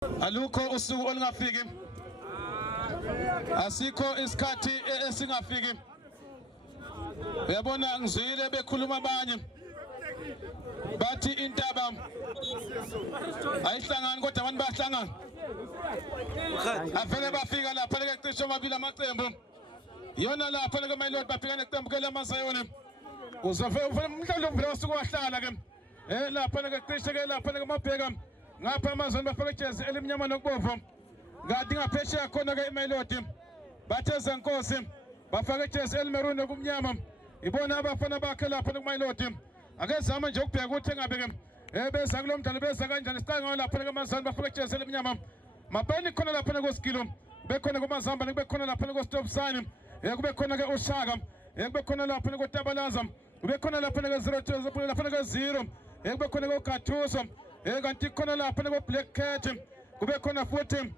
Alukho usuku olungafiki. Asikho isikhathi esingafiki. Uyabona ngizwile bekhuluma abanye. Bathi intaba ayihlangani kodwa abantu bayahlangana. Avele bafika lapha lecishe amabili amaqembu. Yona lapha ke my lord bafika neqembu ke lamasayoni. Uzofela umhlalo mvela usuku wahlala ke. Lapha ke cishe ke lapha ke mabheka. Ngapha amazweni bafaka ijezi elimnyama nokubomvu. Ngathi ngaphesheya khona ke iMelodi. Batheza Nkosi bafaka ijezi elimaroon nokumnyama. Ibona abafana bakhe lapha kuMelodi. Akezama nje ukubheka ukuthi engabe ke beza kulomdlalo beza kanjani siqanga lapha kuMazamba bafaka ijezi elimnyama. Mabani khona lapha kuSkilo. Bekhona kuMazamba kube khona lapha kuStop Sign. Kube khona ke uShaka. Kube khona lapha kuTabalaza. Kube khona lapha ku02 lapha ku0. Kube khona kuGathuso. Kanti khona lapha ku Black Cat kube khona futhi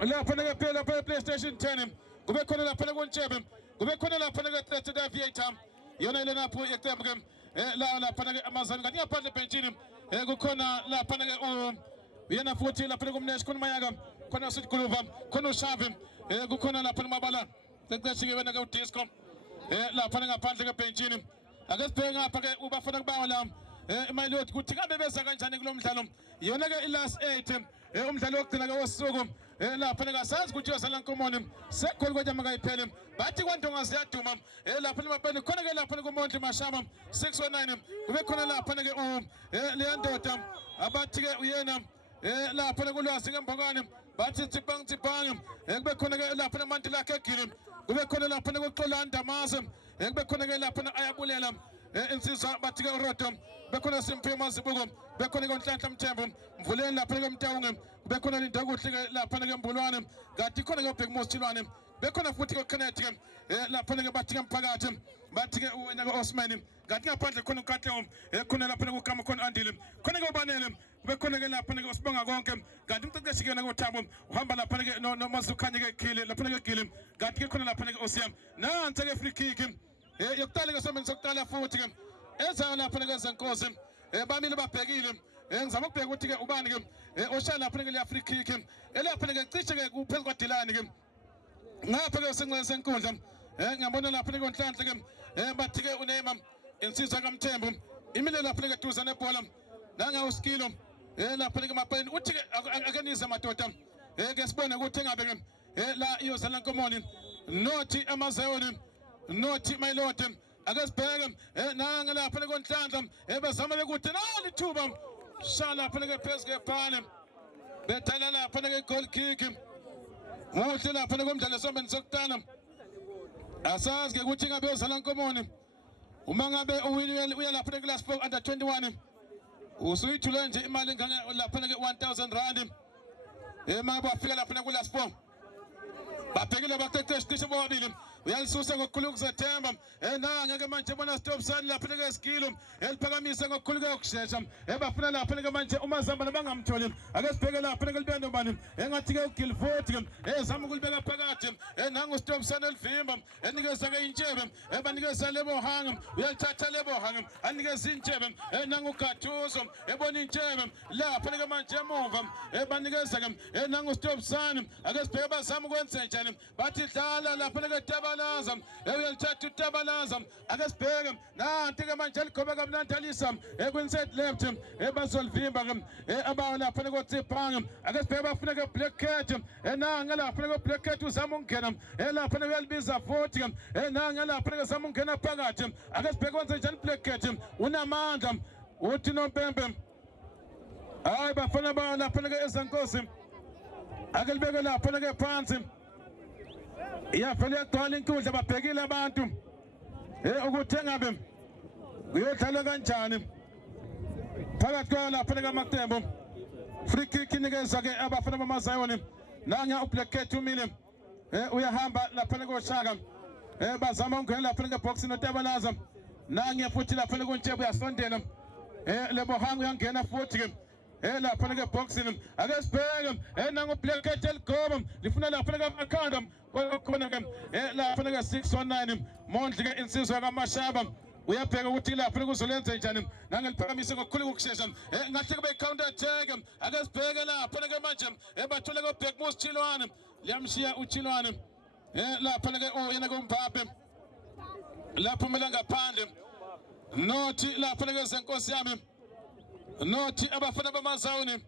lapha phela PlayStation 10 kube khona lapha ku Ntshebe kube khona lapha ku 30 Aviator yona ile napho yeqembu ke la lapha ke Amazon kanti ngaphandle benchini kukhona lapha ke yena futhi lapha ku Mnesh khona Mayaka khona Sweet Guluva khona uShavi kukhona lapha eMabala seqeshike wena ke uDisco lapha ngaphandle ke benchini ake sibheke ngapha ke ubafana kubawa la Imelodi kuthi kambe beza kanjani kulomdlalo yona ke ilast 8 umdlalo wokugcina ke wosuku lapha ngasazi ukuthi yosala Nkomoni segoli kodwa makayiphele bathi kwandonga ziyaduma lapha lemabeni khona ke lapha kuMondli Mashama 619 kube khona lapha ke leyandoda abathi ke uyena lapha kulwazi ngembokane bathi tsipang kube khona ke lapha namanti lakhe egili kube khona lapha kuXolanda Mase kube khona ke lapha ayabulela insizwa bathi ke uRodo bekhona Simphiwe Mazibuko bekhona konhlanhla Mthembu mvuleni lapha ke Mtawunge bekhona Lindakuhle ke lapha ke Mbulwane ngathi khona ke uBhek Mosilwane bekhona futhi ke Connect ke lapha ke bathi ke Mphakathi bathi ke wena ke Osman ngathi ngaphandle khona uKatlehom khona lapha ke uGama khona Andile khona ke uBanele bekhona ke lapha ke Usibonga konke ngathi umceceshi ke uThabo uhamba lapha ke noMazukhanye ke Khile lapha ke Gile ngathi ke khona lapha ke Osiyam nansi ke free kick yokuqala ke someni sokuqala futhi ke ezayo lapha ke Zenkosi bamile babhekile ngizama ukubheka ukuthi ke ubani ke oshala lapha ke le free kick elapha ke cishe ke kuphezulu kwaDilani ke ngapha ke senqesenkundla ngiyabona lapha ke konhlanhla ke bathi ke uNeymar insizwa kaMthembu imile lapha ke duza nebhola nanga uSkilo lapha ke mapeni uthi ke akanize madoda ke sibone ukuthi engabe ke la iyozala Nkomoni nothi amazayoni nothi Melodi ake sibheke nanga lapha konhlanhla bezama ukuthi nalithuba shala lapha ke phezulu kephane bethala lapha ke goal kick muhle lapha komdlalo someni sokuqala asazi ke ukuthi ngabe uzala Nkomoni uma ngabe uwini uya lapha ku last 4 under 21 usuyithula nje imali ngaka lapha ke 1000 rand ema bafika lapha ku last 4 babhekile baqeqeshi cishe bobabili uyalisusa ngokukhulu ukuzethemba nanga ke manje bona Stop Sign lapha ke Skilo eliphakamisa ngokukhulu ukushesha bafuna lapha ke manje uMazamba nabangamtholi ake sibheke lapha ke libendo bani engathi ke uGilford ezama ukulibeka phakathi nanga uStop Sign elivimba enikeza ke Intshebe banikeza lebo hanga uyalithatha lebo hanga anikeza Intshebe nanga uGathuso ebona Intshebe lapha ke manje emuva banikeza ke nanga uStop Sign ake sibheke bazama ukwenza njani bathi dlala lapha ke Tabalaza uyalithatha uTabalaza ake sibheke nanti ke manje ligoba kamnantalisa kwinside left basolvimba abawa lapha koTsipang ake sibheke bafuna ke Black Cat nanga lapha ke Black Cat uzama ukungena lapha uyalibiza futhi nanga lapha ke uzama ukungena phakathi ake sibheke wenza njani Black Cat unamandla uthi noMpempe hayi bafuna ba lapha ke eZankosi ake libeke lapha ke phansi iyavele yagcwala inkundla babhekile abantu ukuthi engabe uyodlala kanjani phakathi kwa lapha kaMaqembu free kick inikeza ke abafana bamaZayoni nanga uBlack Cat umile uyahamba lapha koShaka bazama ukungena lapha ngebox noTabalaza nanga futhi lapha koNtshebe uyasondela lebo hanga uyangena futhi ke lapha ke boxing ake sibheke nanga uBlack Cat eligoba lifuna lapha ke Makhanda khona ke lapha ke 619 Mondli ke insizwa kaMashaba uyabheka ukuthi lapha kuzolenza njani nangeliphakamise ngokukhulu ukushesha ngathi kube counter attack ake sibheke lapha ke manje bathole ko Beckmus Chilwane liyamshiya uChilwane lapha ke yena kuMbappe lapho umela ngaphandle nothi lapha ke Zenkosi yami nothi abafana bamaZawuni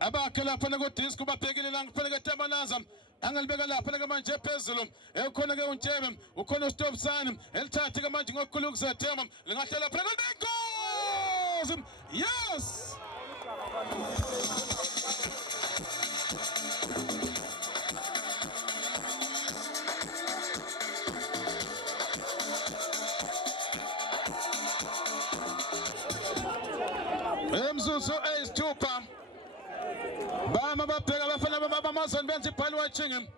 abakhe lapha ku disco babhekile la kuphela ke Tabalaza angalibeka lapha ke manje phezulu ekhona ke uNtshebe ukhona uStop Sign elithathe ke manje ngokukhulu ukuzethemba lingahlela lapha ke yes emzuzu eyisithupha bama babheka abafana bamaZawuni benza ibhali wathingi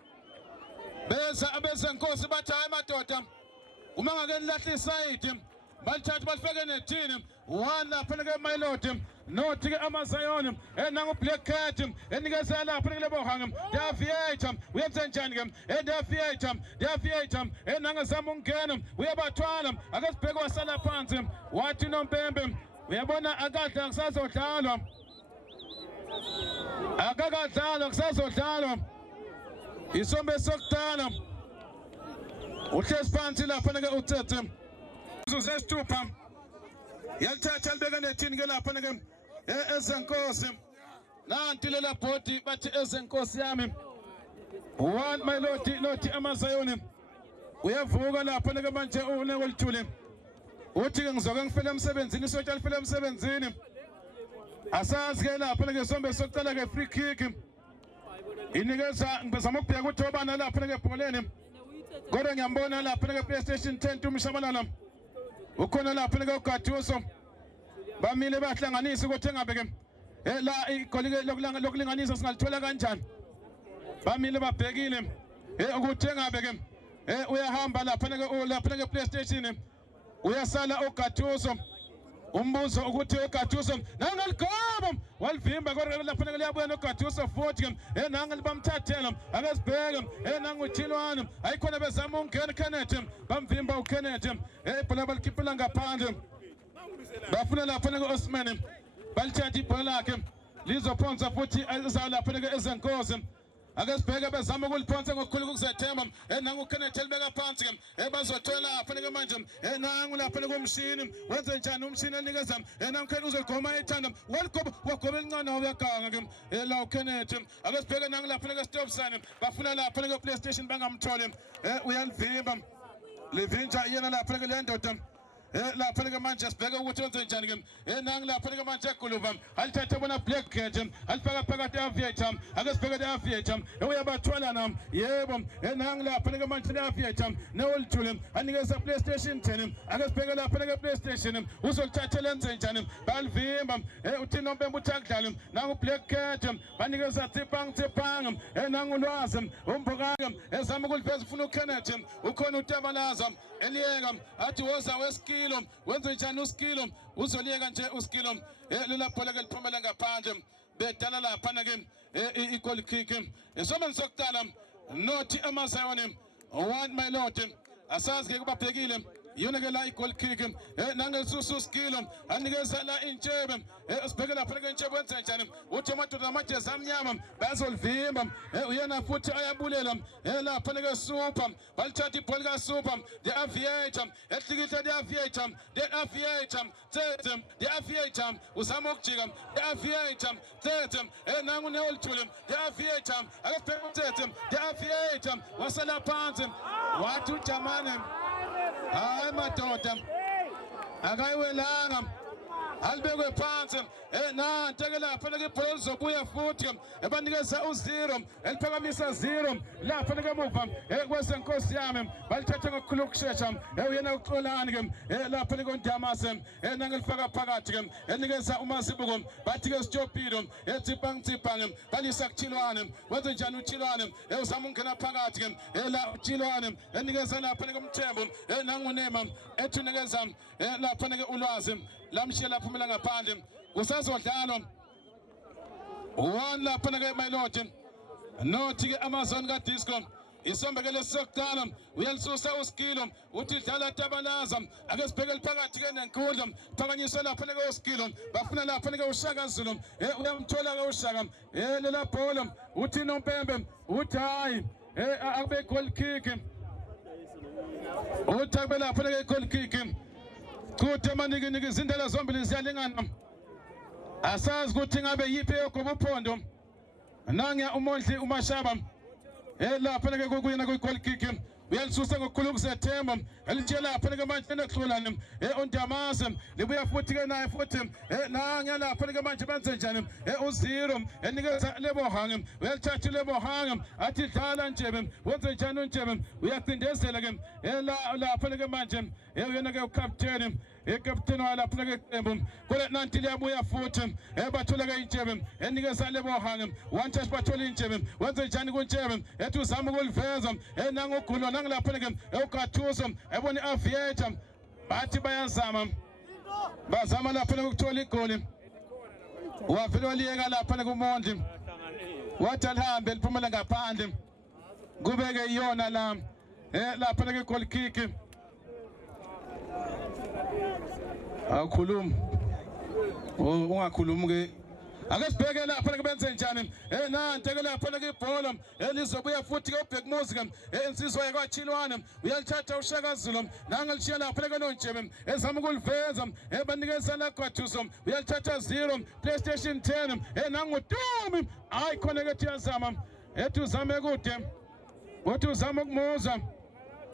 beza abezenkosi bathi hayi madoda uma ngake nilahle isayidi balithatha balifeke nethini one lapha ke Mamelodi nothi ke amaZayoni nangu Black Cat enikeza lapha ke lebo hanga Daviator uyenza njani ke Daviator nangazama ukungena uyabathwala akasibheka wasala phansi wathi noMpembe uyabona akade akusazodlalwa akakadlalwa kusazodlalwa isombe sokudala uhlezi phansi lapha ke uthethe uzesithupha yalithatha libeka nethini ke lapha ke ezenkosi nanti lela bhodi bathi ezenkosi yami one Mamelodi nothi amaZayoni uyavuka lapha ke manje unekolithule uthi ke ngizoke ngifele emsebenzini isotha lifele emsebenzini asazi ke lapha ke sombe sokucala ke free kick inikeza ngizama ukubheka ukuthi obana lapha ke ebholeni kodwa ngiyambona lapha ke PlayStation 10 uMshabalala ukhona lapha ke uGatuso bamile bahlanganisa ukuthi engabe ke la igoli lokulinganisa singalithola kanjani bamile babhekile ukuthi engabe ke uyahamba lapha ke PlayStation uyasala uGatuso umbuzo ukuthi uGatuso nangaligaba walivimba kodwa lapha ke liyabuya noGatuso futhi nanga libamthathela akasibheka nanga uChilwane ayikhona bezama ukungena Kenneth bamvimba uKenneth ibhola balikhiphela ngaphandle bafuna lapha ke Osman balithatha ibhola lakhe lizophonsa futhi lapha ke ezenkosi akasibheka bezama ukuliphonsa ngokukhulu ukuzethemba nanga uKenneth elibeka phansi bazothola lapha ke manje nangu lapha ke umshini wenze njani umshini enikeza namkhulu uzogoma ethanda wagoba elincane uyaganga ke la uKenneth akasibheka nangu lapha ke Stop Sign bafuna lapha ke PlayStation bangamthole uyalivimba livinja yena lapha ke le ndoda lapha ke manje sibheke ukuthi wenze njani ke nangu lapha ke manje eguluva alithathe bona Black Cat alifaka phakathi eAviator akasibheke eAviator uyabathwala nam yebo nangu lapha ke manje eAviator newolithule anikeza PlayStation 10 akasibheke lapha ke PlayStation uzolithatha lenze njani balivimba uthi noMpembe uthi akudlale nangu Black Cat banikeza tsipang nangu Lwazi umbhokanga ezama ukuliveza ufuna uKenneth ukhona uTabalaza eliyeka athi woza wesikilo wenze njani uskilo uzoliyeka nje uskilo lela bhola ke liphumela ngaphandle bedala lapha ke i-goal kick esomeni sokuqala nothi amaZayoni one Mamelodi asazi ke kubabhekile yona ke la i-goal kick nangesusu skilo anikeza la Intshebe sibheke lapha ke Intshebe wenze njani uthi amadoda amajezi amnyama bazolivimba uyena futhi ayabulela lapha ke Super balithatha ibhola ka Super the Aviator ehlikihla the Aviator uzama ukujika the Aviator nangu newolithule the Aviator akabheka uthethe the Aviator wasala phansi wathi uJamane hayi madoda akayiwelanga alibekwe phansi nanti ke lapha ke ibhola lizobuya futhi ebanikeza u0 eliphakamisa 0 lapha ke emuva kwesenkosi yami balithatha ngokukhulu ukushesha uyena uXolani ke lapha ke uNdamase nangelifaka phakathi ke enikeza uMasibuko bathi ke Stopilo tsipang balisa kuChilwane wenze njani uChilwane uzama ukungena phakathi ke la uChilwane enikeza lapha ke uMthembu nangunema ethunikeza lapha ke uLwazi lamshiya lapha umela ngaphandle kusazodlalwa one lapha ke Mamelodi nothi ke amaZawoni ka Disco isombekele sokudala uyalisusa uskilo uthi dlala tabalaza ake sibhekele phakathi ke nenkundla phakanyiswa lapha ke uskilo bafuna lapha ke uShaka Zulu uyamthola ke uShaka lela bhola uthi Nompembe uthi hayi akube goal kick uthi akube lapha ke goal kick kuthe manike izindlela zombili ziyalingana asazi ukuthi ngabe yipi yogoba uphondo nanga uMondli uMashaba lapha ke kuyena kwi-goal kick uyalisusa ngokukhulu kusethemba elitshela lapha ke manje nehlulane uNdamase libuya futhi ke naye futhi nanga lapha ke manje benze njani u0 enikeza Lebohang uyalithatha Lebohang athi dlala Ntshebe wenze njani uNtshebe uyacindezela ke lapha ke manje uyena ke ucaptain captain walapha ke qembu kule nanti liyabuya futhi bathola ke Ntshebe enikeza Lebohang one touch bathola Ntshebe wenze njani kuNtshebe ethi uzama ukuliveza nanga uGulo nanga lapha ke uGathuso ebona iAviator bathi bayazama bazama lapha ukuthola igoli wavela waliyeka lapha kuMondli wathi alihambe liphumela ngaphandle kubeke iyona la lapha ke goal kick akhuluma ungakhulumi ke ake sibheke lapha ke benze njani nanti ke lapha ke ibhola elizobuya futhi ke uBhek Music insizwa yakwaChilwane uyalithatha uShaka Zulu nangelishiya lapha ke noNtshebe ezama ukuliveza banikeza la Gathuso uyalithatha 0 PlayStation 10 nangutumi hayi khona ke thiyazama ethi uzame kude uthi uzama ukumuza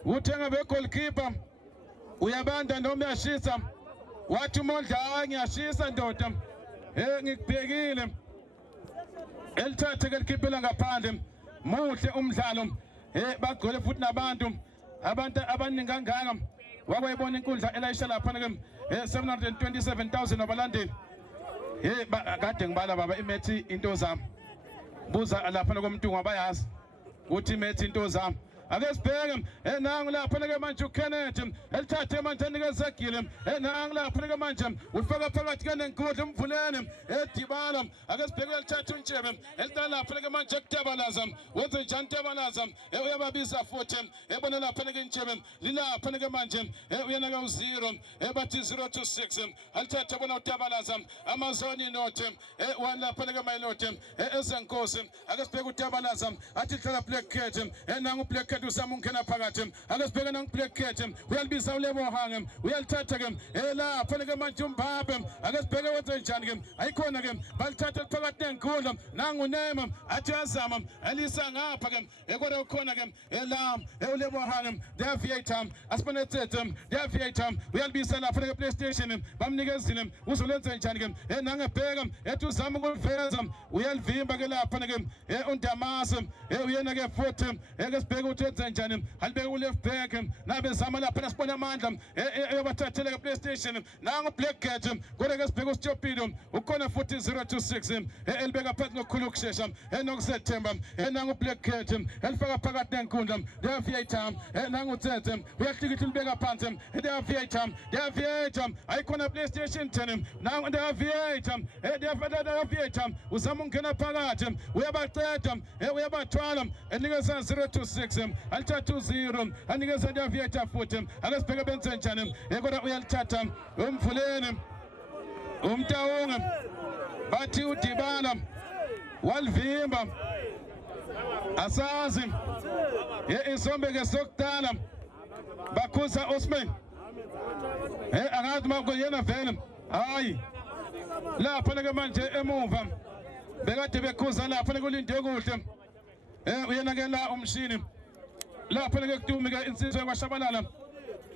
uthenga be goalkeeper uyabanda noma uyashisa wathi uMondli ngiyashisa ndoda ngikubhekile elithathe ke likhiphela ngaphandle muhle umdlalo bagcwele futhi nabantu abaningi kangaka wakwayibona inkundla elayisha lapha ke 727,000 abalandeli kade ngibala baba imethi into zami buza lapha komuntu ngabayazi uthi imethi into zami ake sibheke nangu lapha ke manje uKenneth elithathe manje nikezagile nangu lapha ke manje ufaka phakathi ke nenkundla umvulene edibala ake sibheke elithathe uNtshebe elithatha lapha ke manje kuTabalaza wenze njani Tabalaza uyababiza futhi ebona lapha ke Ntshebe lilapha ke manje uyena ke u0 bathi 026 elithathe bona uTabalaza amazoni note walapha ke mayilote esenkosi ake sibheke uTabalaza athi hlala Black Cat nangu Black Cat uzama ungena phakathi ake sibheke nangu Black Cat uyalibisa uLebohang uyalithatha ke lapha ke manje uMbabe ake sibheke wenze njani ke ayikhona ke balithatha phakathi nenkundla nangu Nema athi yazama elisa ngapha ke kodwa ukhona ke la uLebohang Aviator asibone thethe Aviator uyalibisa lapha ke PlayStation bamnikezile uzolenza njani ke nangebheka ethi uzama ukuliveza uyalivimba ke lapha ke uNdamase uyena ke futhi ake sibheke uthi wenze njani halibeke uleft back nabezama lapha nasibona amandla eyobathathele ke PlayStation nangu Black Cat kodwa ke sibheke uStyopido ukhona futhi 026 elibeka phakathi ngokukhulu ukushesha nokusethemba nangu Black Cat elifaka phakathi nenkundla Aviator nangu Thethe uyahlikihla libeka phansi Aviator ayikhona PlayStation 10 nangu Aviator uzama ungena phakathi uyabaceda uyabathwala enikeza 026 alithatha 0 anikeza Aviator futhi ake sibheke benze njani kodwa uyalithatha umvuleni uMtawunga bathi udibala walivimba asazi isombe ke sokudala bakhuza Osman angathi makuyena vele hayi lapha ke manje emuva bekade bekhuza lapha kulinde kuhle uyena ke la umshini lapha ke kutumi ke insizwe kwashabalala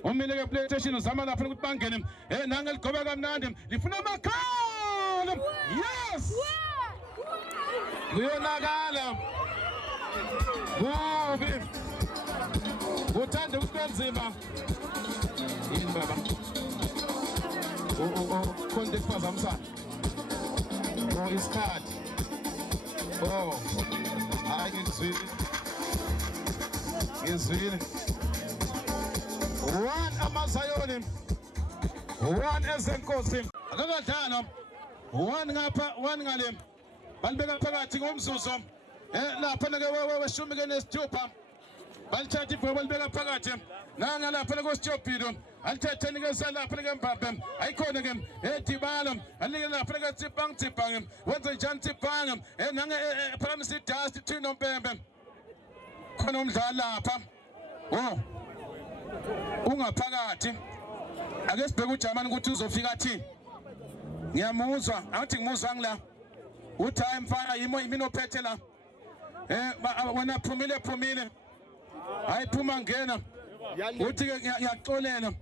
umile ke PlayStation uzama lapha ukuthi bangene nanga ligoba kamnandi lifuna amakhala yes kuyonakala kubi uthanda ukubenzima yini baba konke sifazamsana isikhathi hayi ngizwile one amaZayoni one ezenkosi akakadlala one ngapha one ngale balibeka phakathi ngomzuzu lapha ke weshumi ke nesithupha balithatha ibhola balibeka phakathi nanga lapha kositshopilo alithatha nikeza lapha kembabhe ayikhona ke Dibala alike lapha kaTsipang wenza njani Tsipang nanga phakamisa idust Thino Mpembe khona umdlali lapha ungaphakathi ake sibheke uJamani ukuthi uzofika athi ngiyamuzwa athi ngimuzwa ngila uthi hayi mfana yimo imini ophethe la wena phumile hayi phuma ngena uthi ke ngiyaxolela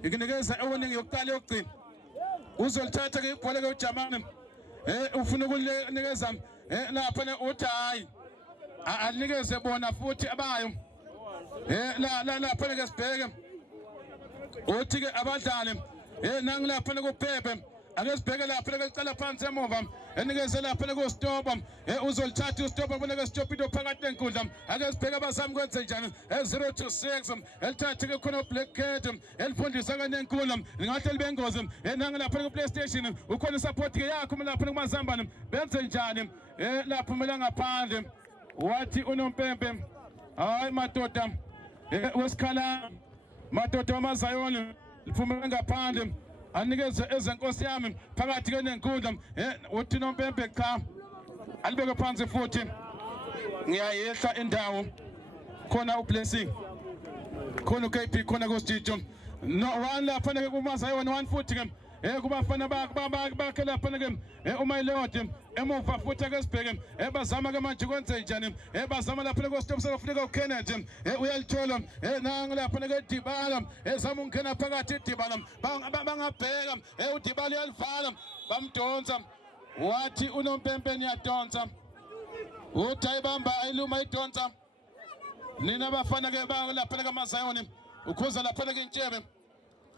ngikunikeza ewoning yokuqala yokugcina uzolithatha ke ibhola ke uJamani ufuna ukunikeza lapha uthi hayi anikeze bona futhi abayo lapha ke sibheke uthi ke abadlali nangilapha kuPhephe ake sibheke lapha lecala phansi emuva enikeze lapha kuStopa uzolithatha uStopa bona ke Stopito phakathi enkundla ake sibheke abasami kwenze njani 026 elithatha ke khona uBlack Cat elifundisa kanenkundla lingahle libe ngozi nangilapha kuPlayStation ukhona support ke yakho lapha kuMazambane benze njani lapha umela ngaphandle wathi uNompempe hayi madoda wesikhala madoda wamaZayoni liphumela ngaphandle anikeze ezenkosi yami phakathi ke nenkundla uthi Nompempe cha alibeke phansi futhi ngiyayehla indawo khona uBlessing khona uKP khona kuStitho no one lapha ke kuMazayoni one futhi ke kubafana bakhe lapha ke uMaylord emuva futhi ake sibheke bazama ke manje kwenze njani bazama lapha kuStop sokufuneka uKenneth uyalithola nanga lapha ke Dibala ezama ungena phakathi Dibala bangabheka uDibala uyalivala bamdonsa wathi uNompempe niyadonsa uthi ayibamba ayiluma idonsa nina bafana ke lapha ke kaMazayoni ukhuza lapha ke intshebe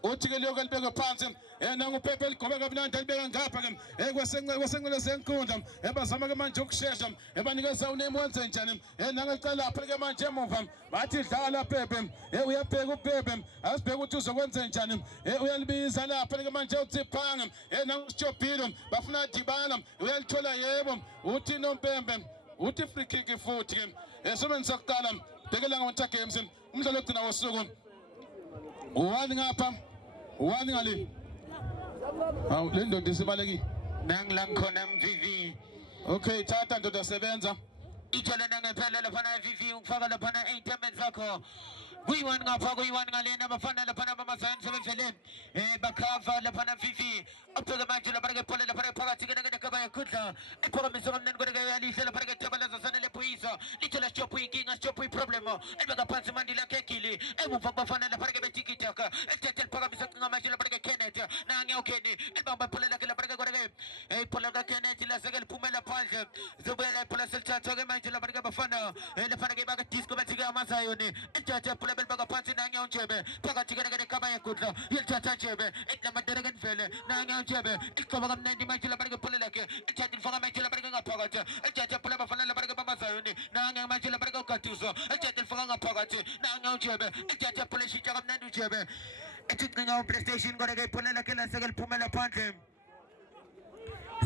uthi ke liyo kalibeke phansi nanga uPhephe ligoba kaBlanda libeka ngapha ke kwesenqele senkundla bazama ke manje ukushesha banikeza uname wenze njani nanga licala lapha ke manje emuva bathi dlala Phephe uyabheka uPhephe asibheka ukuthi uzokwenza njani uyalibiza lapha ke manje uTsipang nanga uStopilo bafuna Dibala uyalithola yebo uthi Nompempe uthi free kick futhi ke sobenza kuqala bhekela ngo-Winter Games umdlalo ogcina wosuku uwani ngapha uwani ngale hawu le ndoda isibalekile nangilangikhona MVV okay thatha ndoda sebenza ijolo nangempela laphana MVV ungifaka laphana e-interment zakho kuyiwani ngapha kuyiwani ngalena abafana laphana bamaZayoni sebevele bakhava laphana MVV abheke manje laphana ke phola laphana phakathi ke nekaba yakudla iphakamise kamnani kodwa ke yalihle laphana ke thaba lazasana lephuyisa lithola stop inkinga stop iproblem elibeka phansi mandi lakhe gili emuva kubafana laphana ke betikitaka elithethe liphakamise cinga manje laphana ke Kenneth nange uKenny elibamba phola lakhe laphana ke kodwa ke phola ka Kenneth laseke liphumela phandle zobuyela phola selithatha ke manje laphana ke bafana laphana ke baka disco bathi ke amaZayoni elithathe phola belibaka phansi nange unjebe phakathi ke nekaba yakudla yelithatha njebe etlamadere ke mvele nange unjebe iqoba kamnandi manje laphana ke phola lakhe elithathe lifaka manje laphana ke ngaphakathi elithathe phola bafana laphana ke bamaZayoni nange manje laphana ke uGatuso elithathe lifaka ngaphakathi nange unjebe elithathe phola shitsha kamnandi unjebe ethi uPlayStation kodwa ke phola lakhe laseke liphumela phandle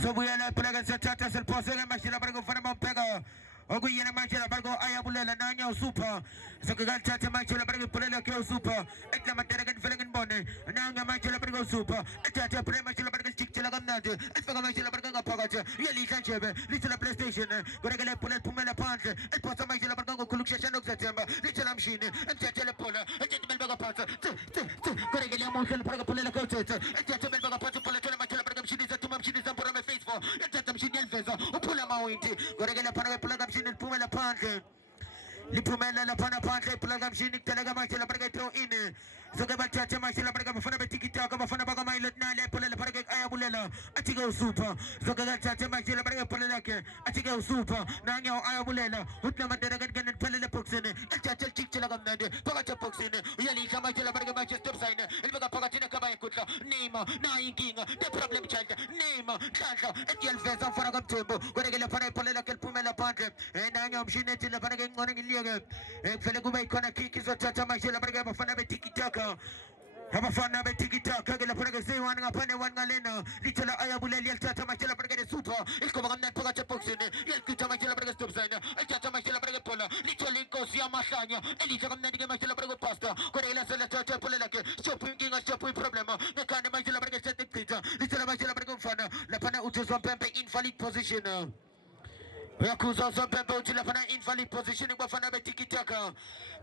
sobuyela phola ke sethatha seliphoseke manje laphana ke ufana bambheka okuyena manje lapha ko ayabulela nanya uSuper sokukalithatha manje lapha ke pholela ke uSuper eklamadere ke mfele nginibone nanga manje lapha ke uSuper ethatha phela manje lapha ke jikjela kamnandi efika manje lapha ke ngaphakathi uyalihla njebe lithi la PlayStation kodwa ke le phola liphumela phandle eliphosa manje lapha ngokukhulu kushesha nokuzathemba lithi la mshini ethatha le phola ethatha belibeka phansi kodwa ke le manje lapha ke pholela ke uthethe ethatha belibeka phansi phola thola manje lapha ke mshini zathuma mshini zampora me Facebook ethatha mshini yeliveza uphula amawindi kodwa ke lapha ke phola liphumela phandle liphumela laphana phandle iphula kamshini kuteleka manje lapha ke throw in soke bathathe manje lapha ke bafana betikitaka bafana baka Maylord nale iphula lapha ke ayabulela athi ke uSuper soke bathathe manje lapha ke phola lakhe athi ke uSuper nange ayabulela uthi namadere ke niphelele boxini elithathe lijikjela kamnandi phakathi boxini uyalihla manje lapha ke manje stop sign elibeka phakathi nekaba yakudla Neymar nayo inkinga the problem child Neymar hlanhla etiyaliveza mfana kaMthembu kodwa ke lapha iphula lakhe liphumela phandle nange umshini ethi lapha ke ngcono ngiliyeke kuvele kube ikhona kick izothatha manje lapha ke bafana betikitaka abafana betikitaka ke lapha ke seyiwani ngaphane wani ngalena lithola ayabuleli yalithatha amashela lapha ke super isikhoba kamnandi phakathi ebhoxini yalichitha amashela lapha ke stop sign alithatha amashela lapha ke bola lithola inkosi yamahlanya elitha kamnandi ke amashela lapha ke pasta kodwa ilasela thatha bola lakhe stop inkinga stop problem nekhanda amashela lapha ke sethichitha lithola amashela lapha ke mfana lapha uJohn Pempe invalid position Yakuza Zompempe uthi lapha invalid position kubafana betikitaka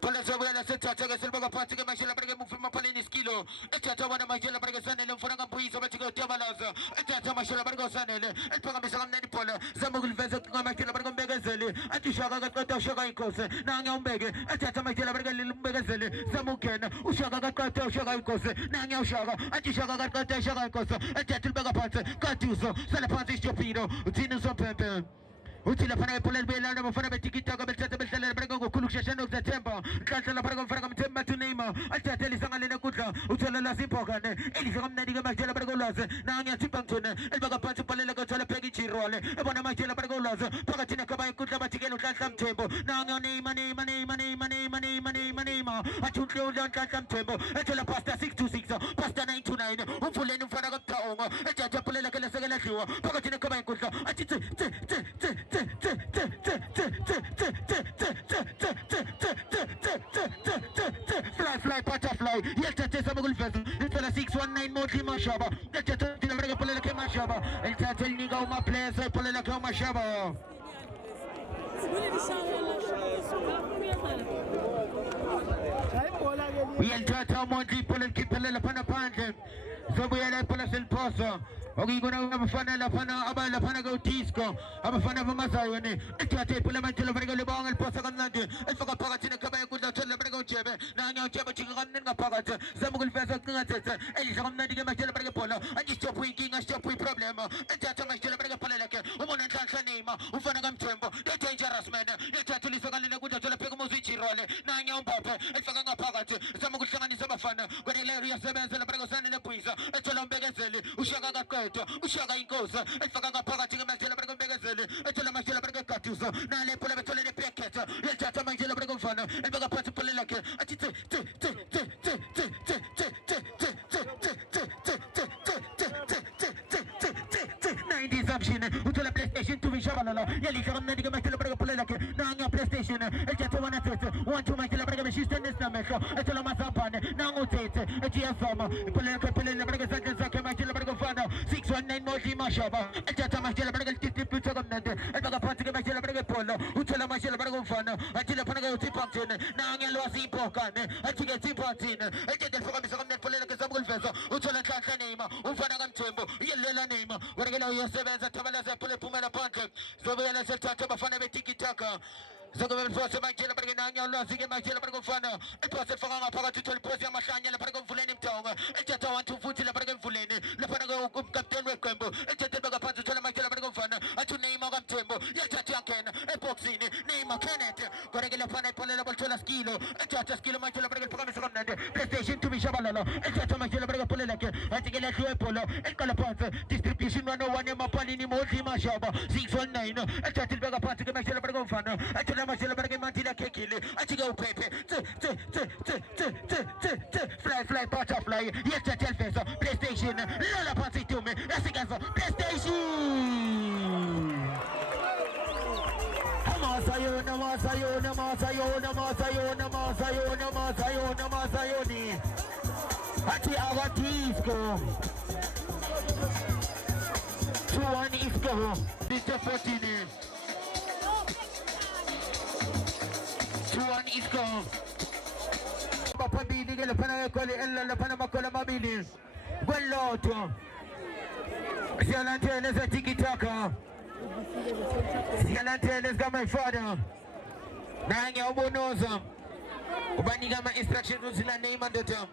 phala sobuyela sethatha ke selibaka phansi ke mashela lapha ke mufima phaleni iskilo ethatha wana mashela lapha ke sanele mfana kaMpuyisa bathi ke uTyabalaza ethatha mashela lapha ke sanele eliphakamisa kamnandi phola zama ukuliveza ngamashela lapha ke Mbekezeli athi shaka kaqeda ushaka inkosi nange umbeke ethatha mashela lapha ke Mbekezeli zama ukena ushaka kaqeda ushaka inkosi nange ushaka athi shaka kaqeda ushaka inkosi ethatha libeka phansi kaduso sala phansi isitopiro uthini Zompempe uthi lapha epoleni beyilana abafana betikitaka belithatha belidlalela lapha ngokukhulu kushesha nokuzathemba nhlanhla lapha komfana kamthemba Neymar alithatha lisangalene kudla uthola lasiphokane elihle kamnandi ke manje lapha kolwazi na ngiyathimba ngithone elibaka phansi ubhalele kuthola pheki jirole ebona manje lapha kolwazi phakathi nekhaba ikudla bathikela uNhlanhla Mthembu na Neymar athunhle uNhlanhla Mthembu ethola pasta 626 pasta 929 umfuleni umfana kaMthongo ethatha epoleni lakhe lesekela dliwa phakathi nekhaba ikudla athi fly butterfly yethathe samukuliveza lithola 619 Modli Mashaba yethathe lapha epoleni lakhe Mashaba elithatha elinika umaplayers epoleni lakhe Mashaba uyalithatha uMondli ipoleni khiphelele lapha phandle zobuyela epoleni seliphosa okuyikona abafana laphana abalaphana ke uDisco abafana bamazayweni ethathe iphula manje lapha ke libonga liphosa kamnandi efaka phakathi nekhaba ekudla thola lapha ke uJebe nanya uJebe jika kamnandi ngaphakathi zama ukuliveza ucingathethe elidla kamnandi ke manje lapha ke bola athi stop inkinga stop iproblem ethatha manje lapha ke bola lakhe ubona Nhlanhla Neymar umfana kaMthembu the dangerous man ethatha lisekalene kudla thola pheka umuzijirole nanya uMbappe efaka ngaphakathi zama ukuhlanganisa abafana kweneleyo uyasebenza lapha ke usanele Bhuisa ethola Mbekezeli ushaka ushaka inkosi efaka ngaphakathi ke manje lapha koMbekezeli ethola manje lapha ke Gaduso nale phola bethola le packet yethatha manje lapha ke mfana ebeka phansi phola lakhe athi 90 option uthola PlayStation 2 ishabalala yalihla kamnandi ke manje lapha ke phola lakhe nanga PlayStation ethatha 1 manje lapha ke beshista nesinamehlo ethola masapane nanga uthethe eGFM phola lakhe phola lapha ke sakhe sakhe manje lapha ke mfana 619 Modli Mashaba ethatha manje lapha ke distribute kamnandi ebeka phansi ke manje lapha ke phola uthola manje lapha ke mfana athi lapha ke uThiphathini nanga lwasi iphokane athi ke Thiphathini ethatha lifokamisa kamnandi phola lakhe samukuliveza uthola Nhlanhla Neymar umfana kaMthembu uyelela Neymar warekela uyasebenza thabalaza phule phumela phandle zobuyela selithatha abafana betikitaka Zokuba mfose manje lapha ke nanya ulwazi ke manje lapha komfana ephose faka ngaphakathi uthola iphosi yamahlanya lapha ke Mvuleni Mthongo ethatha 1-2 futhi lapha ke Mvuleni lapha ke umkapteni weqembu ethatha beka phansi uthola manje lapha ke komfana athi Neymar kaMthembu yathatha yakena eboxini Neymar Kenneth kodwa lapha ipholela balthola skilo ethatha skilo manje lapha ke phakamisa kamnandi PlayStation 2 ishabalala ethatha manje lapha ke pholela ke athi ke lahliwe ibhola eqala phansi distribution 101 emaphalini Modli Mashaba 619 ethatha libeka phansi ke manje lapha ke komfana manje lapha ke Mandila Khekile athi ke uphephe fly butterfly yethatha eliveza PlayStation lala phansi itume yasikaza PlayStation Masayoni athi our Disco 2-1 Isco Mr. 14 2-1 Isco Bapambili ke lapha kweli lapha makola mabili kweloto siyalanthele setikitaka siyalanthele my father nanya ubonoza ubanika ama instructions uzila Neymar ndoda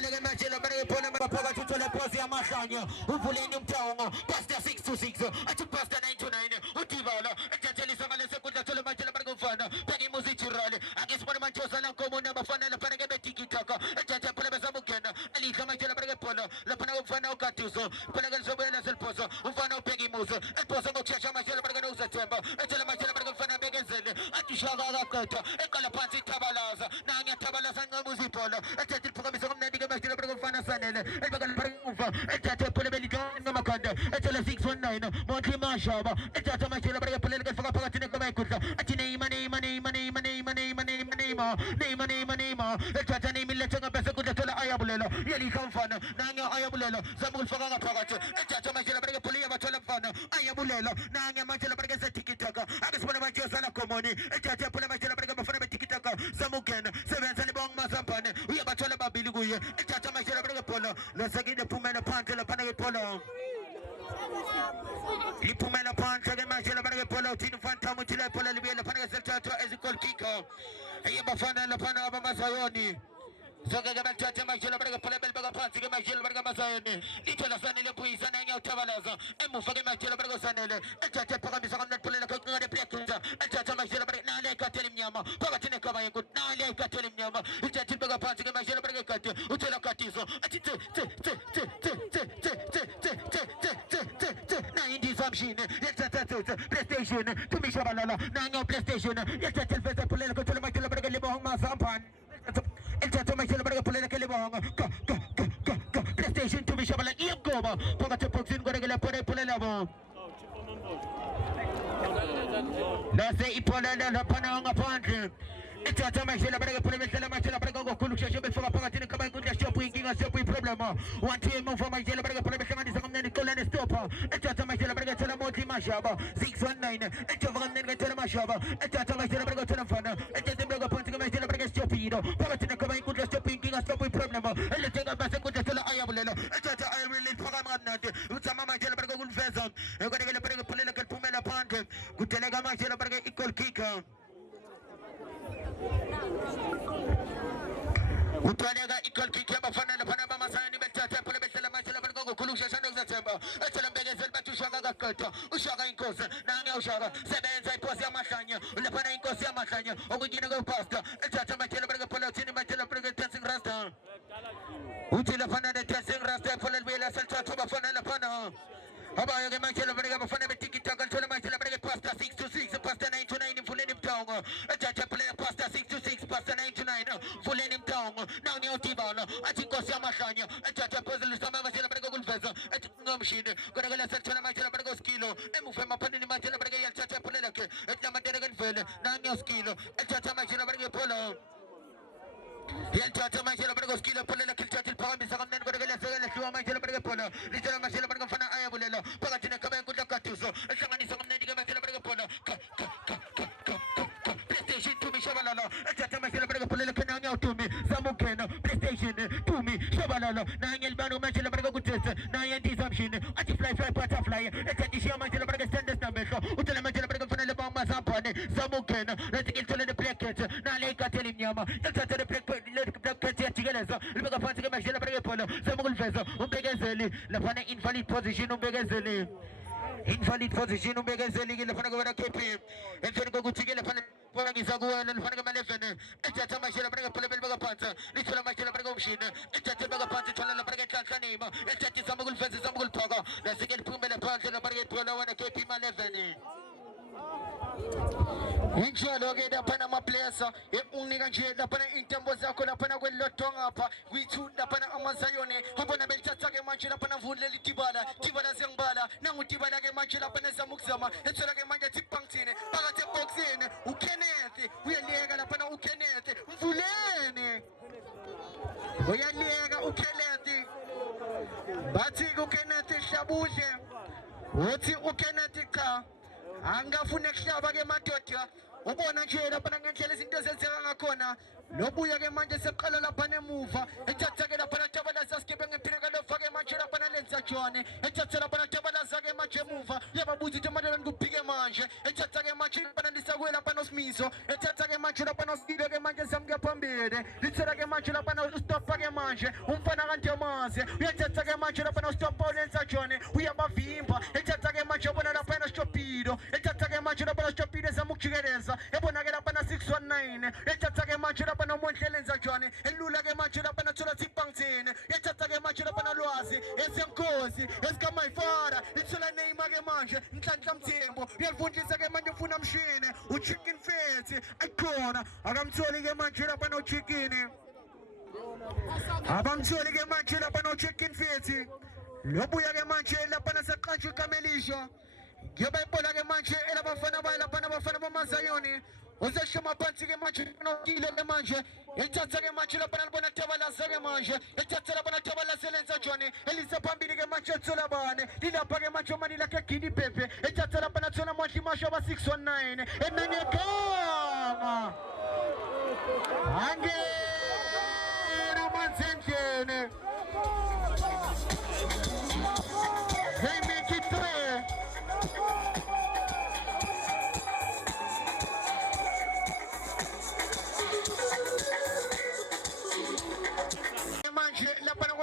naleke manje lapha ephola phakathi uthola phosi yamahlanya uVuleni Mthongo pasta 626 athi pasta 929 udibala ethatha lisangale sekudla thola manje lapha komfana pheka imuzijirale akisibona manje osala nkomo nabafana lapha ke betikitaka ethatha phola bezamukena elihla manje lapha ke phola lapha komfana uGaduso phola ke lisobela seliphosa umfana upheka imuzi ephosa ngokushesha manje lapha ke uzathemba ethola manje lapha komfana Mbekezeli athi shaka kaqeda eqala phansi ithabalaza nanga ithabalaza nqamuzi ibhola ethatha mfana sanele elibaka limuva ethatha phole belidona ngamakhanda ethola 619 Monty Mashaba ethatha amashela bareke phole lifaka phakathi nekoma ikudla athi Neymar ethatha Neymar lethe ngapha kudla thola ayabulela yelika mfana nanga ayabulela zama ulifaka ngaphakathi ethatha amashela bareke phole yabathola mfana ayabulela nanga amashela bareke setikitaka akasibona manje sala komoni ethatha phole amashela bareke bafana betikitaka zama ukena sebenza libonga masambane uyabathola babili kuye ethatha amashela bareke phole lasakine phumela phansi lapha ke phole liphumela phansi ke mashela bareke phole uthini fantamu thile phole libiyela phana ke selithathwa as goal kicker ayabafana lapha abamasayoni Soke ke bathatha amashela bareke phole belibeka phansi ke mashela bareke amasayoni lithola sanele phuyisa nanya uthabalaza emuva ke mashela bareke sanele ethatha phakamisa kamnandi phole lakhe uqinga breakita ethatha amashela bareke nale ikathela imnyama phakathi nekaba yenkulu nale ikathela imnyama ethatha ibeka phansi ke mashela bareke kade uthola katiso athi Samshine, PlayStation, to me Shabalala, Nanga PlayStation, yes, I tell the political to my celebrity Libong Mazampan. It's a my celebrity political Libong. PlayStation to me Shabala, Yamkova, Pogata Poxin, Gorilla Pole. Let's say Ipola, Pananga Pantry. It's a time I shall bring a police and my celebrity Kuluksha before a party in Kabaka shop winking a shop with problem. One team for my celebrity police and Nicola and Stopper. It's a time I shall bring a Telemoti Mashaba, 619, it's a one name Telemashaba, it's a time I shall bring a Telefana, it's a blog upon my celebrity Stopido, Party in Kabaka shop winking a shop with problem, and let's take a bass with the Ayabella, it's a I really Pagamana, with some of my celebrity good vessel, I'm going to bring a political Pumela Pante, good Telegama celebrity equal kicker. Utanaga equal kicker bafana Panama Masani Betata Pulebella Machela Kulusha September. Echelon Begazel Batushaga Kota, Ushaga in Cosa, Nanga Ushaga, Seven Posia Masanya, Lepana in Cosia Masanya, Ogina Pasta, Etata Machela Polotin, Machela Testing Rasta. Utila Fana the Testing Rasta for the Villa Salta Fana La Pana. How about the Machela Fana Tiki Taka to the Machela Pasta 6 to 6, Pasta 9 to 9 in Fulani Town, Etata Play Pasta 6 to 6, Pasta 9 to 9, Fulani Town, now New Tibana, I think Cosia Masanya, Etata Puzzle, some of Machela a machine, gonna go to the Machela Kilo, and move him up in the Machela Tata Polaka, at Namateragan, Nanya Skilo, and Tata Machela Polo. Yeltata Machela Kilo, Polaka, Tatil Palm, and then go to the Machela Polo, Little Machela Fana Ayabulela, Palatina Kabanguta Catuso, and somebody Machela Polo, PlayStation to me, Shabalala, and Tata Machela Polaka to me, Samukena, PlayStation to me, Shabalala, Nangel Bano Machela Nine Samshin, Fly Butterfly, and Tatisha Machela Standard number, Utala Machela Fanelabama Zampane, Samuken, let's get to the bracket, Naleka Teliniama, let's get to the bracket together, look at Patrick Machela Polo, Samuel Feza, Umbegazeli, Lapana invalid position, Umbegazeli. Invalid position, Umbegazeli, the Panagora KP, and then go together. Panagizagu and Panagamalefene, and Tatamashela Polo Panta, Little Machela Machine, and Tatabaga Panta, Bracket name, and Tatamul Fence, Samul Toga, the second Pumela Panta, and Bracket Polo and KP Malefene. Inchalo get up Panama players, if only a jet upon an intembosa Colapana will not tongue up, we took the Panamazayone, upon a Beltaka Manchil upon a wood Tibala, Tibala Zambala, now Tibala Manchil upon a Samuxama, and Saragamanga Tipancine, Palate Boxin, Ukenete, we are Lega upon Ukenete, Fulene. We are Lega Ukenete, Bati Ukenete Shabuje, What's Ukenetica? Anga funexia bage matotya ubona nje lapha ngendlela izinto ezenzeka ngakhona lobuya ke manje seqala lapha nemuva ethatheke lapha natabala saskibe ngephireka lofake manje lapha nalenza John ethathe lapha natabala zake manje emuva yababuza ukuthi amadolana kubhike manje ethatheke manje lapha ndisakuye lapha noSimiso ethatheke manje lapha noSilo ke manje samke phambili lithela ke manje lapha noStop ke manje umfana kaNtemaze uyathatheke manje lapha noStop olenza John uyabavimba ethatheke manje bona lapha noStopido ethatheke manje lapha noStopido zamukujikeleza ebona ke lapha na 619 ethatheke manje lapha noMondlelenza John elula ke manje lapha nathola Tipangthini ethatha ke manje lapha nolwazi esenkosi esikaMyfather ithola Neymar ke manje Nhlanhla Mthembu uyalifundisa ke manje ufuna mshini uChicken Fat ayikhona akamtholi ke manje lapha noChicken abamtholi ke manje lapha no check-in fethi lobuya ke manje lapha nasaqanjwe ikamelisho ngiyobayibona ke manje elabafana bayo lapha nabafana bamazayoni uzeshuma phansi ke manje nokile ke manje ethatha ke manje lapha nalibona Tabalasa ke manje ethatha lapha naTabalasa lenza John elisa phambili ke manje ethola bane lilapha ke manje mani lakhe Gidi Pepe ethatha lapha nathola Mondli Masho ba 619 enanyekanga angena manzendlene they make it 3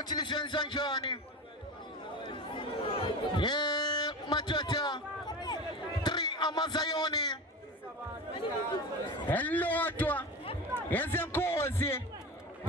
Utilisenza njani Matata 3 amazayoni elotwa yenzenkozi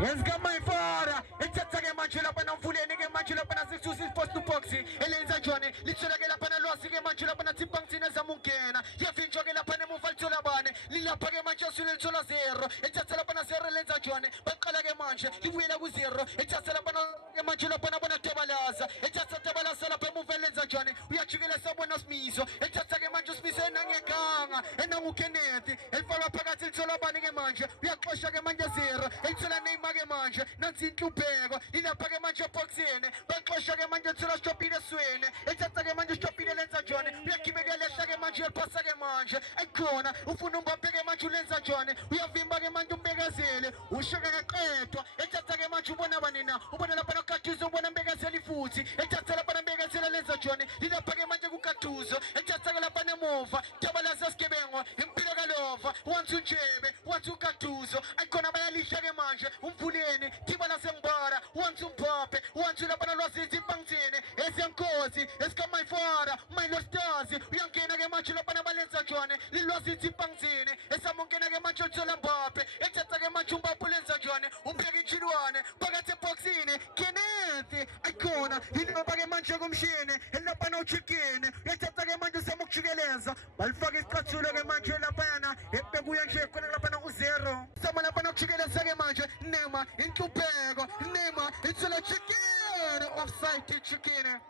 yenzikamaifara ethatha ke manje lapha namfuleni ke manje lapha na626 post to box elenza njani lithola ke lapha nalwasi ke manje lapha naTimpangtsini ezamungena yafinjwa ke lapha nemuva lithola bane lilapha ke manje usule lithola 0 ethatha lapha na 0 lenza njani baqala ke manje libuyela ku 0 ethatha lapha ke manje lapha nabona Tabalasa ethatha Tabalasa lapha emuva lenza njani uyajikela sabona Simiso ethatha ke manje Simiso enangekanga enanguKenneth elifaka phakathi lithola bane ke manje uyaxosha ke manje 0 ethola ke manje nansi inhlupheko ilapha ke manje boxini baxosha ke manje thola stopile esweni ethatha ke manje stopile lenza John uyagibela lehla ke manje elipasa ke manje ayikhona ufuna uMbappe ke manje ulenza John uyavimba ke manje umbekezele ushaka keqedwa ethatha ke manje ubona bani na ubona lapha noKatuzo ubona umbekezele futhi ethatha lapha umbekezele lenza John ilapha ke manje kuKatuzo ethatha ke lapha nemuva Tabalasa Sigebengu impilo kalova wanthi uJebe wanthi uKatuzo ayikhona bayalisha ke manje umfuleni Tabalasa Mbara wanthi uMbappe wanthi lapha nalwasithi Mpangtsini ezenkosi esikamayifara Milo Stars uyangena ke manje lapha nabalenza John lilwasithi Mpangtsini esamongena ke manje uthola Mbappe ethatha ke manje uMbappe lenza John umbheka ichilwane phakathi eboxini Kenneth ayikhona ilapha ke manje kumshini elapha no chicken ethatha ke manje samukujikeleza balifaka isicathulo ke manje lapha yana ebekuya nje khona lapha no 0 sama lapha nokujikeleza ke manje Nema inhlupheko Nema ithola chicken offside chicken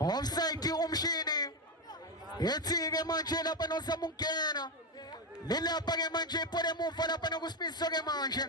offside umshini ethi ke manje lapha nosamungena lilapha ke manje ipole emuva lapha nokuSimiso ke manje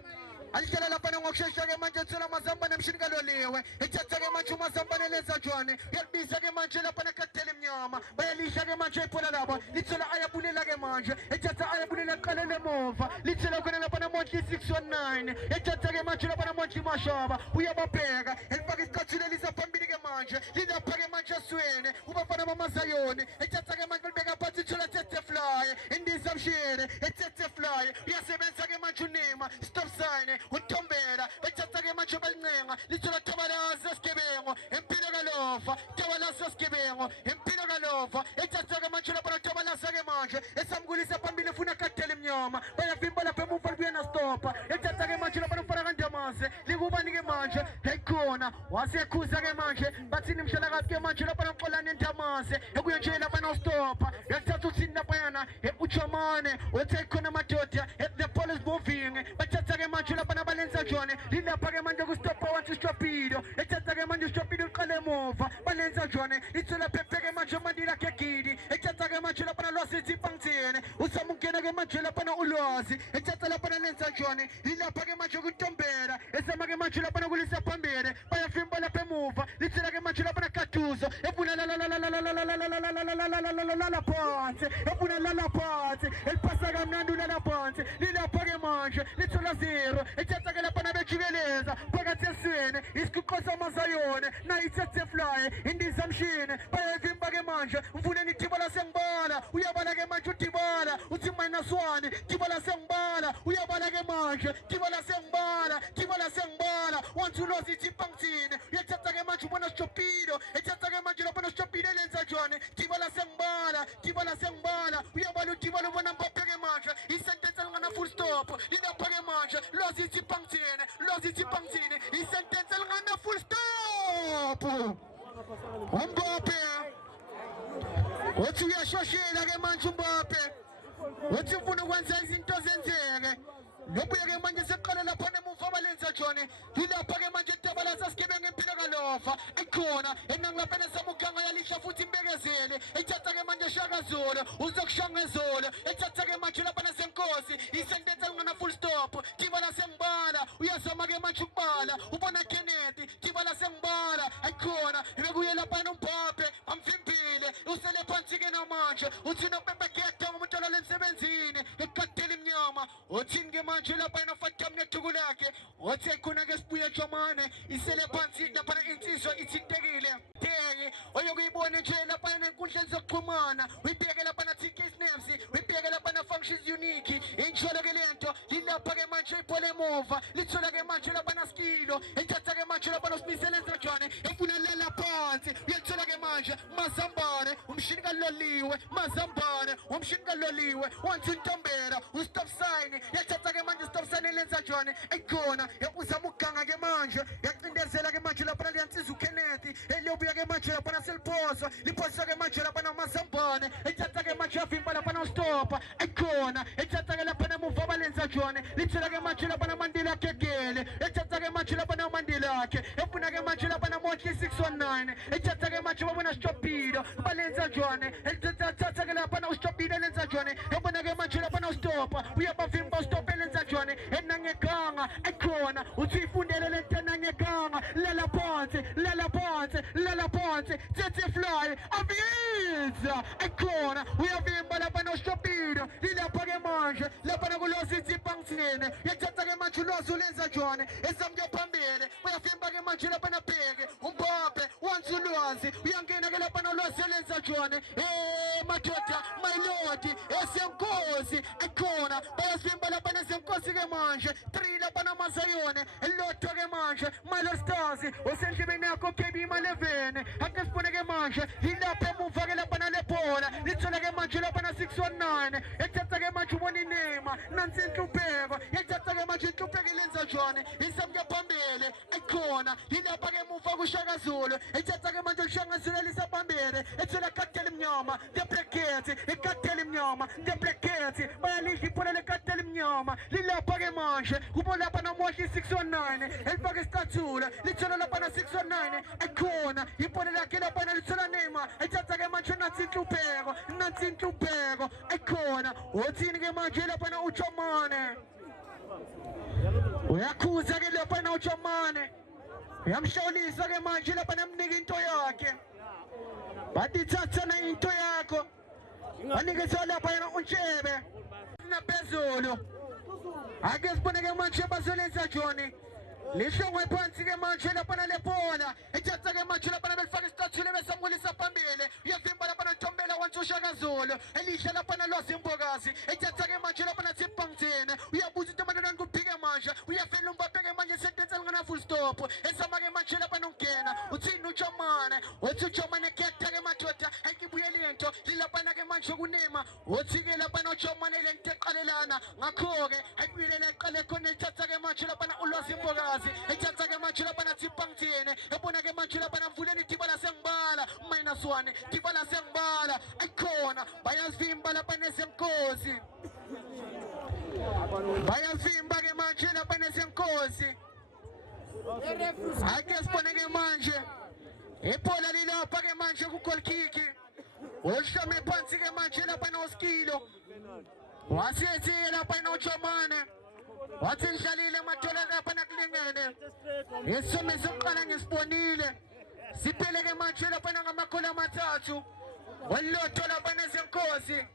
alihlela lapha ngokushesha ke manje uthola Mazamba nemshini kaloliwe ethatha ke manje uMazamba nelenza John uyalibisa ke manje lapha neKathele emnyama bayalisha ke manje iphola lapha lithola ayabulela ke manje ethatha ayabulela qalele emuva lithola khona lapha naMondli 619 ethatha ke manje lapha naMondli Mashaba uyababheka elifaka isicathulo elisa phambili ke manje lilapha ke manje esweni ubafana bamazayoni ethatha ke manje libeka phansi ithola Tete Fly indiza mshini etete Fly uyasebenza ke manje uNema stop sign uTombela ethatha ke manje balincenga lithola Tabalasa Sigebengu impilo kalova Tabalasa Sigebengu impilo kalova ethatha ke manje lapha Tabalasa ke manje esamkulisa phambili ufuna Kathele emnyama bayavimba lapha emuva libuya na stopa ethatha ke manje lapha ufana kaNdamase likubani ke manje hayikhona wasekhuza ke manje bathini mhlalakazi ke manje lapha noXolani eNdamase ekuye nje lapha no stopa yathatha uthini lapha yana uChamane uthi khona madoda the police moving bathatha ke manje lapha nabalenza John lilapha ke manje kustopa wathi stopilo ethatha ke manje stopilo uqale emuva balenza John ithola Pepe ke manje mandila ke Gidi ethatha ke manje lapha nalwasithi Mpangtsini usamungena ke manje lapha naulwazi ethatha lapha nalenza John lilapha ke manje kuTombela esema ke manje lapha nakulisa phambili bayafimba lapha emuva lithola ke manje lapha naKatuzo efuna la phansi efuna la phansi elipasa kamnandi la phansi lilapha ke manje lithola 0 ethatha ke lapha nabejikeleza phakathi esweni isiqoqo samazayoni na ithathe Fly indiza mshini bayavimba ke manje mfuneni Tabalasa ngibala uyabala ke manje uDibala uthi -1 Tabalasa ngibala uyabala ke manje Tabalasa ngibala wanthi ulosithi Mpangtsini uyathatha ke manje ubona Stopilo ethatha ke manje lapha noStopilo lenza John Tabalasa ngibala uyabala uDibala ubona Mbappe ke manje isentence elingana full stop lilapha ke manje losithi Mpangtsini isentence elingana full stop Mbappe uthi uyashoshela ke manje uMbappe uthi ufuna ukwenza izinto zenzeke nobuye-ke manje seqala lapha nemuva abalenza jone yilapha-ke manje idabala sasigebenga impilo kalofa ekhona enangilapha nesamuganga yalihla futhi imbekezele ethatha-ke manje shakazolo uzokushangezolo ethatha-ke manje lapha nesenkosi isentensi elingana full stop tibala sengibala uyazama-ke manje ukubala ubona Kennedy tibala sengibala ekhona bekuye lapha nombhaphe amvimbile usele phansi-ke namanje uthi nopepeketa umuntu olala emsebenzini ekadela imnyama uthini-ke manje lapha enofatam nethuku lakhe othi ekhona-ke sibuye jomane isele phansi laphana insizwa ithintekile teki oyokuyibona nje laphana enkundleni zokuxhumana uyibheke laphana TK Snaps uyibheke laphana Functions Unique injalo-ke lento lilapha-ke manje ibhola emuva lithola-ke manje laphana skilo ethatha-ke manje laphana usibiselenza jwane efuna lela phansi uyalithola-ke manje mazambane umshini kaloliwe mazambane umshini kaloliwe wanthi intombela ustop sign yathatha-ke manje stop sign elenza jwane ekhona uzama ukuganga-ke manje yacindezela-ke manje laphana liyansiza uKennedy eliyobuya-ke manje laphana seliphosa liphosa-ke manje laphana mazambane ethatha-ke manje yavimba laphana ustopa ekhona ethatha-ke laphana emuva abalenza jwane lithola-ke manje laphana mandela akegele ethatha-ke manje laphana umandela akhe efuna-ke manje laphana monthly 619 ethatha-ke manje babona sitopido balenza jwane ethatha-ke laphana usitopido elenza jwane ebona-ke manje laphana ustopa uyabavimba ustopa elenza jwane enangeganga ekhona uthi ifundele lento enangeganga lela phansi lela phansi lela phansi thethe fly aviza ekhona uyavimba laphana usitopido lilapha-ke manje laphana kulosi itsipangithini yathatha-ke manje ulosi ulenza jwane esamke phambili uyavimba-ke manje laphana bheke umbhaphe wansi ulwazi uyangena-ke laphana ulwazi olenza jwane madoda mailodi esenkosi ekhona bayasivimba laphana esenkosi-ke manje 3 laphana mazayone elilodwa-ke manje Milo Stars usendlebeni yakho KB ma-11 ake sibone-ke manje yilapha emuva-ke laphana lebhola lithola-ke manje laphana 619 ethatha-ke manje ubona inema nansi inhlupheko yethatha-ke manje inhlupheko ilenza jwane isamke phambili ekhona yilapha-ke emuva kuShaka Zulu ethatha-ke manje uShaka Zulu lisabambele ethola ikatela imnyama the bracket ikatela imnyama the bracket bayalidla ibhola lekatela imnyama lilapha-ke manje kubo lapha namohla 619 elifaka isicathulo lithola laphana 619 ekhona ibhola lakhe laphana lithola nema ethatha-ke manje nansi inhlupheko ekhona uthini-ke manje laphana uJomane uyakhuza-ke laphana uJomane uyamhlawulisa-ke manje laphana amnika into yakhe bathi thathana into yakho banikeza lapha yena untshebe naphezulu ake sibone-ke manje bazolenza joni lihlongwe phansi-ke manje laphana lebhola ethatha-ke manje laphana belifaka isitathule besamulisa phambili uyavimba laphana ntombela wansi uShaka Zulu elihle laphana lwazimbokazi ethatha-ke manje laphana tsipangithini uyabuza into amadodana kuphike manje uyafela umbaphe-ke manje sentensi elingana full stop esama-ke manje laphana ungena uthini uJomane uthi uJomane khetha-ke madoda ayikibuye lento lilaphana-ke manje kunema uthi-ke laphana uJomane lento eqalelana ngakho-ke ayibuyelele eqale khona ethatha-ke manje laphana ulwazimbokazi ethatha-ke manje laphana tsipangithini ebona-ke manje laphana mvuleni tibala sengibala -1 tibala sengibala ekhona bayazivimba lapha nesenkosi bayazivimba-ke manje lapha nesenkosi ake sibone-ke manje ibhola lilapha-ke manje ku-goal kick ulihlome phansi-ke manje lapha noskilo wasiyethiye lapha noJomane wathi nihlalile madola lapha nakulingene isome sokuqala ngisibonile siphele-ke manje lapha ngamakhulu amathathu walilodwa lapha nesenkosi